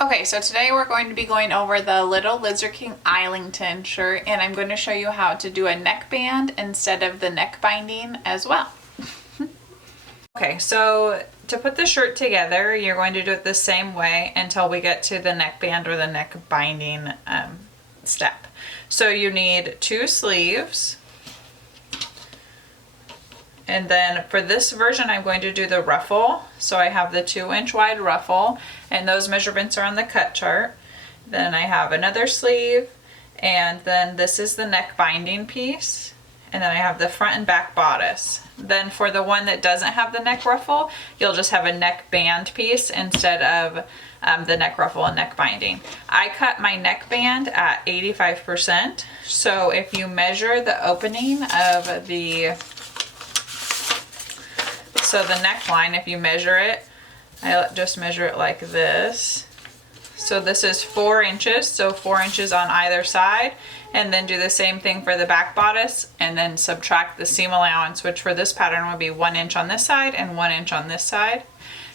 Okay, so today we're going to be going over the little Lizard King Islington shirt, and I'm going to show you how to do a neckband instead of the neck binding as well. Okay, so to put the shirt together, you're going to do it the same way until we get to the neckband or the neck binding step. So you need 2 sleeves. And then for this version, I'm going to do the ruffle. So I have the 2-inch wide ruffle, and those measurements are on the cut chart. Then I have another sleeve, and then this is the neck binding piece. And then I have the front and back bodice. Then for the one that doesn't have the neck ruffle, you'll just have a neck band piece instead of the neck ruffle and neck binding. I cut my neck band at 85%. So if you measure the opening of the neckline, if you measure it, I just measure it like this. So this is 4 inches, so 4 inches on either side, and then do the same thing for the back bodice, and then subtract the seam allowance, which for this pattern would be 1 inch on this side and 1 inch on this side.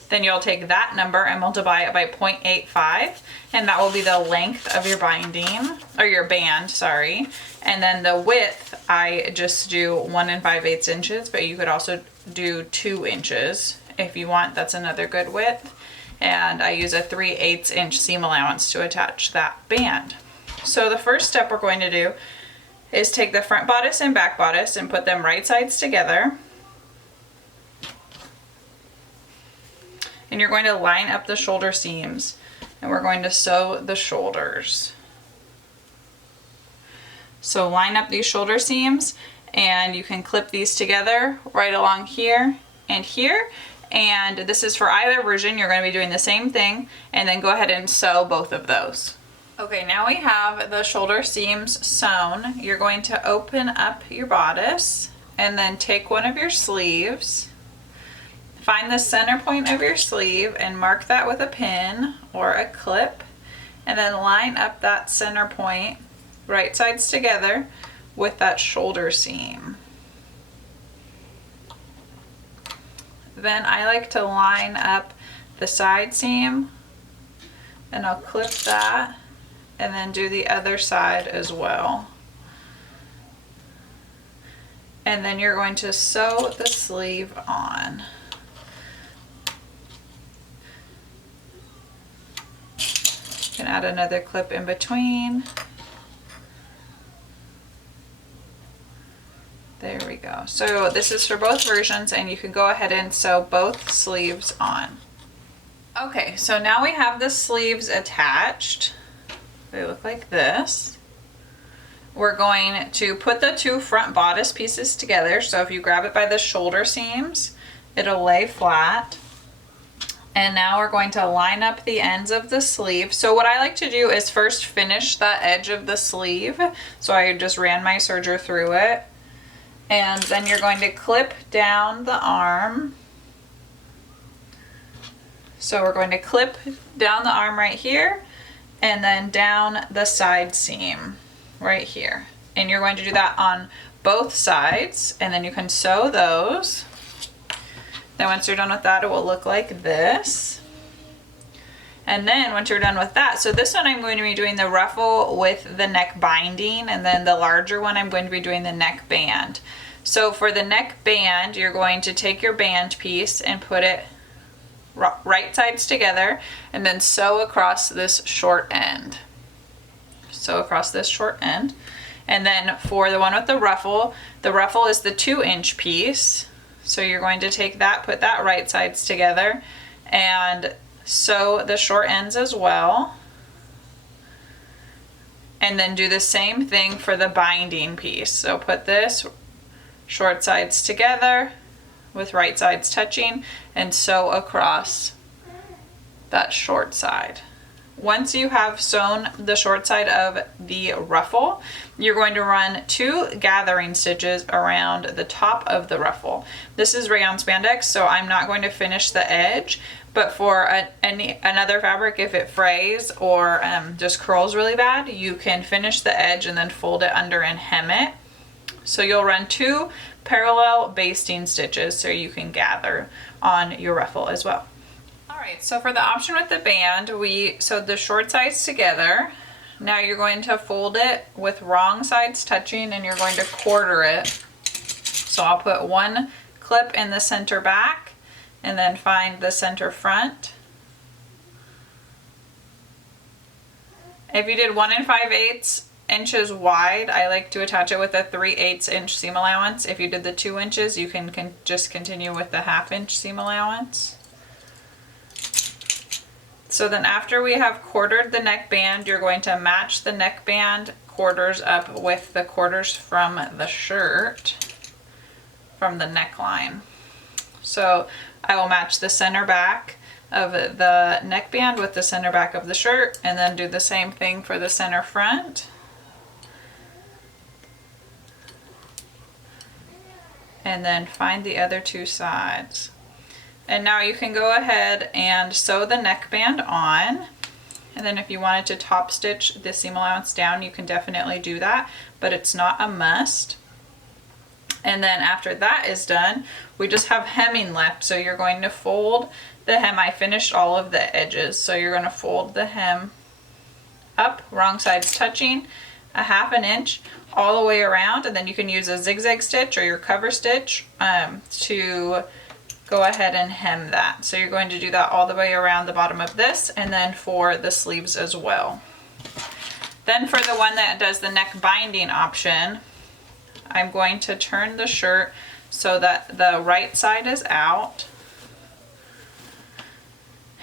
Then you'll take that number and multiply it by 0.85, and that will be the length of your binding, or your band, sorry. And then the width, I just do 1 5/8 inches, but you could also do 2 inches if you want. That's another good width. And I use a 3/8 inch seam allowance to attach that band. So the first step we're going to do is take the front bodice and back bodice and put them right sides together. And you're going to line up the shoulder seams, and we're going to sew the shoulders. So line up these shoulder seams, and you can clip these together right along here and here. And this is for either version. You're going to be doing the same thing, and then go ahead and sew both of those. Okay, now we have the shoulder seams sewn. You're going to open up your bodice and then take one of your sleeves. Find the center point of your sleeve and mark that with a pin or a clip, and then line up that center point right sides together with that shoulder seam. Then I like to line up the side seam, and I'll clip that and then do the other side as well. And then you're going to sew the sleeve on. You can add another clip in between. There we go. So this is for both versions, and you can go ahead and sew both sleeves on. Okay, so now we have the sleeves attached. They look like this. We're going to put the 2 front bodice pieces together. So if you grab it by the shoulder seams, it'll lay flat. And now we're going to line up the ends of the sleeve. So what I like to do is first finish that edge of the sleeve. So I just ran my serger through it. And then you're going to clip down the arm. So we're going to clip down the arm right here, and then down the side seam right here. And you're going to do that on both sides, and then you can sew those. Then once you're done with that, it will look like this. And then once you're done with that, so this one I'm going to be doing the ruffle with the neck binding, and then the larger one I'm going to be doing the neck band. So for the neck band, you're going to take your band piece and put it right sides together, and then sew across this short end. Sew across this short end. And then for the one with the ruffle is the 2-inch piece. So you're going to take that, put that right sides together, and sew the short ends as well. And then do the same thing for the binding piece. So put this short sides together with right sides touching, and sew across that short side. Once you have sewn the short side of the ruffle, you're going to run 2 gathering stitches around the top of the ruffle. This is rayon spandex, so I'm not going to finish the edge, but for another fabric, if it frays or just curls really bad, you can finish the edge and then fold it under and hem it. So you'll run 2 parallel basting stitches so you can gather on your ruffle as well. Alright, so for the option with the band, we sewed the short sides together. Now you're going to fold it with wrong sides touching and you're going to quarter it. So I'll put one clip in the center back and then find the center front. If you did 1 5/8 inches wide, I like to attach it with a 3/8 inch seam allowance. If you did the 2 inches, you can just continue with the 1/2 inch seam allowance. So then after we have quartered the neckband, you're going to match the neckband quarters up with the quarters from the shirt, from the neckline. So I will match the center back of the neckband with the center back of the shirt, and then do the same thing for the center front. And then find the other 2 sides. And now you can go ahead and sew the neckband on. And then if you wanted to top stitch the seam allowance down, you can definitely do that, but it's not a must. And then after that is done, we just have hemming left. So you're going to fold the hem. I finished all of the edges. So you're going to fold the hem up, wrong sides touching, a 1/2 inch all the way around. And then you can use a zigzag stitch or your cover stitch to go ahead and hem that. So you're going to do that all the way around the bottom of this, and then for the sleeves as well. Then for the one that does the neck binding option, I'm going to turn the shirt so that the right side is out.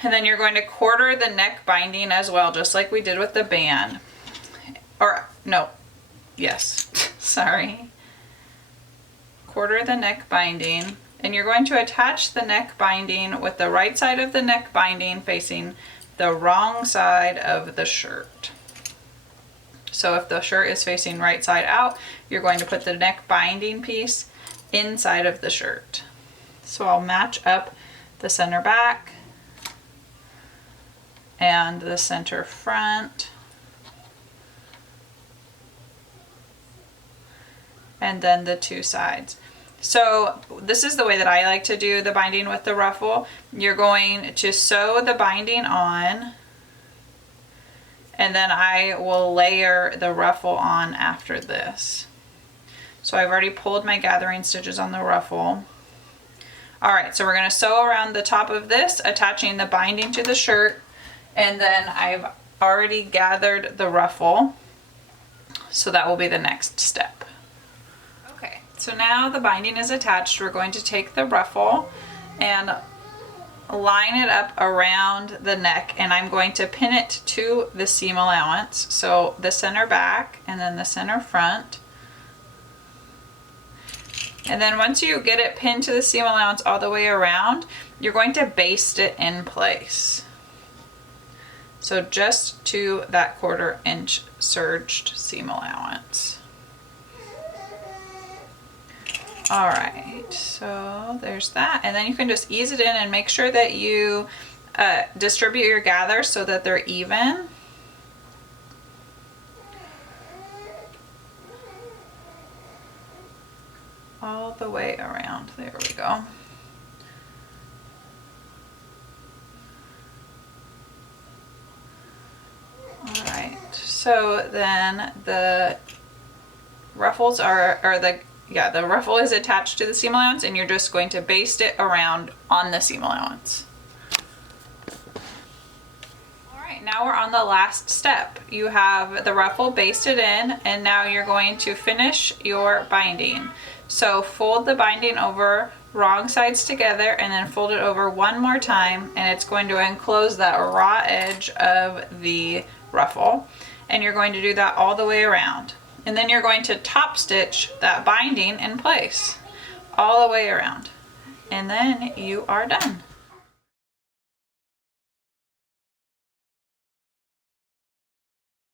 And then you're going to quarter the neck binding as well, just like we did with the band. Or, no, yes, sorry. Quarter the neck binding. And you're going to attach the neck binding with the right side of the neck binding facing the wrong side of the shirt. So if the shirt is facing right side out, you're going to put the neck binding piece inside of the shirt. So I'll match up the center back and the center front. And then the 2 sides. So this is the way that I like to do the binding with the ruffle. You're going to sew the binding on, and then I will layer the ruffle on after this. So I've already pulled my gathering stitches on the ruffle. All right, so we're going to sew around the top of this, attaching the binding to the shirt, and then I've already gathered the ruffle. So that will be the next step. So now the binding is attached. We're going to take the ruffle and line it up around the neck, and I'm going to pin it to the seam allowance. So the center back and then the center front. And then once you get it pinned to the seam allowance all the way around, you're going to baste it in place. So just to that 1/4 inch serged seam allowance. All right, so there's that. And then you can just ease it in and make sure that you distribute your gathers so that they're even. All the way around, there we go. All right, so then the ruffles are, the ruffle is attached to the seam allowance, and you're just going to baste it around on the seam allowance. All right, now we're on the last step. You have the ruffle basted in, and now you're going to finish your binding. So fold the binding over, wrong sides together, and then fold it over one more time, and it's going to enclose that raw edge of the ruffle. And you're going to do that all the way around. And then you're going to top stitch that binding in place all the way around. And then you are done.